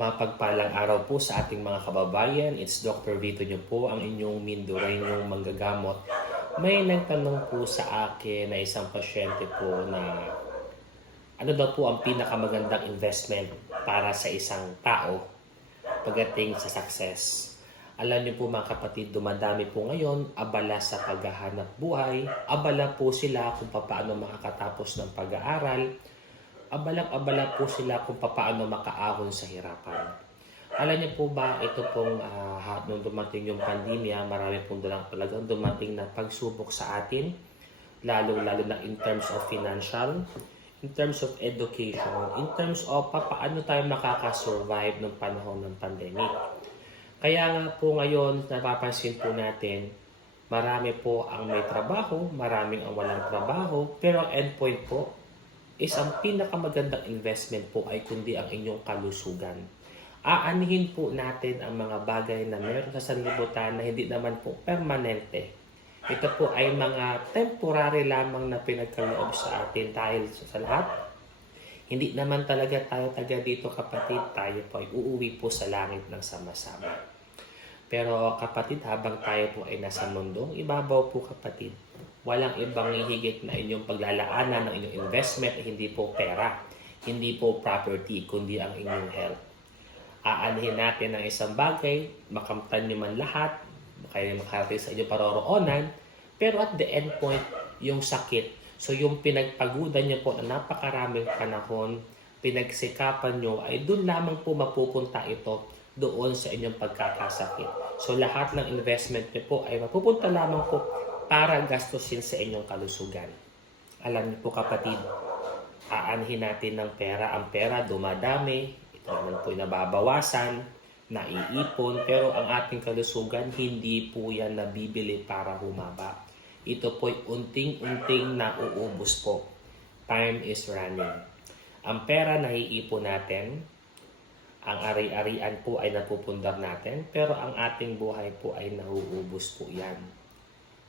Mapagpalang araw po sa ating mga kababayan. It's Dr. Vito nyo po, ang inyong Mindoreñong manggagamot. May nagtanong po sa akin na isang pasyente po na ano daw po ang pinakamagandang investment para sa isang tao pagdating sa success. Alam niyo po mga kapatid, dumadami po ngayon abala sa paghahanap buhay, abala po sila kung paano makakatapos ng pag-aaral, abala po sila kung paano makaahon sa hirapan. Alam niyo po ba, ito pong nung dumating yung pandemya, marami pong talagang dumating na pagsubok sa atin, lalo na in terms of financial, in terms of education, in terms of paano tayo makakasurvive ng panahon ng pandemic. Kaya nga po ngayon, napapansin po natin, marami po ang may trabaho, maraming ang walang trabaho, pero ang endpoint po is ang pinakamagandang investment po ay kundi ang inyong kalusugan. Aanihin po natin ang mga bagay na meron sa sanlibutan na hindi naman po permanente. Ito po ay mga temporary lamang na pinagkaloob sa atin dahil sa lahat. Hindi naman talaga tayo taga dito kapatid, tayo po ay uuwi po sa langit ng sama-sama. Pero kapatid, habang tayo po ay nasa mundong ibabaw po kapatid, walang ibang hihigit na inyong paglalaanan ng inyong investment, hindi po pera, hindi po property, kundi ang inyong health. Aanhin natin ang isang bagay, makamtan nyo man lahat, kaya makarating sa inyong paroroonan, pero at the end point, yung sakit, so yung pinagpagudan nyo po na napakaraming panahon, pinagsikapan nyo, ay doon lamang po mapupunta ito doon sa inyong pagkakasakit. So lahat ng investment nyo po ay mapupunta lamang po para gastusin sa inyong kalusugan. Alam niyo po kapatid, aanhin natin ng pera. Ang pera dumadami, ito naman po nababawasan, naiipon, pero ang ating kalusugan, hindi po yan nabibili para humaba. Ito po'y unting-unting nauubos po. Time is running. Ang pera naiipon natin, ang ari-arian po ay napupundar natin, pero ang ating buhay po ay nauubos po yan.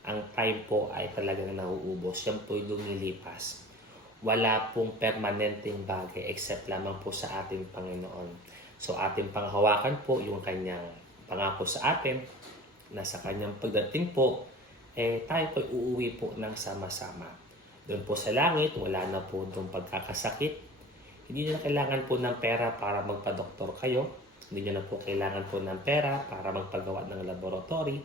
Ang time po ay talagang nauubos. Yan po'y lumilipas. Wala pong permanenteng bagay except lamang po sa ating Panginoon. So ating panghawakan po yung kanyang pangako sa atin na sa kanyang pagdating po, tayo po'y uuwi po ng sama-sama. Doon po sa langit, wala na po itong pagkakasakit. Hindi nyo na kailangan po ng pera para magpa-doktor kayo. Hindi nyo na po kailangan po ng pera para magpagawa ng laboratory.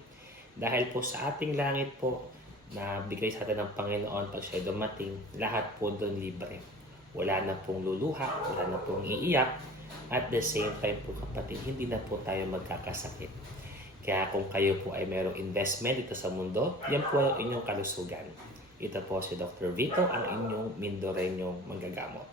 Dahil po sa ating langit po, na bigay sa atin ng Panginoon pag siya dumating, lahat po doon libre. Wala na pong luluha, wala na pong iiyak. At the same time po kapatid, hindi na po tayo magkakasakit. Kaya kung kayo po ay mayroong investment dito sa mundo, yan po ang inyong kalusugan. Ito po si Dr. Vito, ang inyong Mindoreñong manggagamot.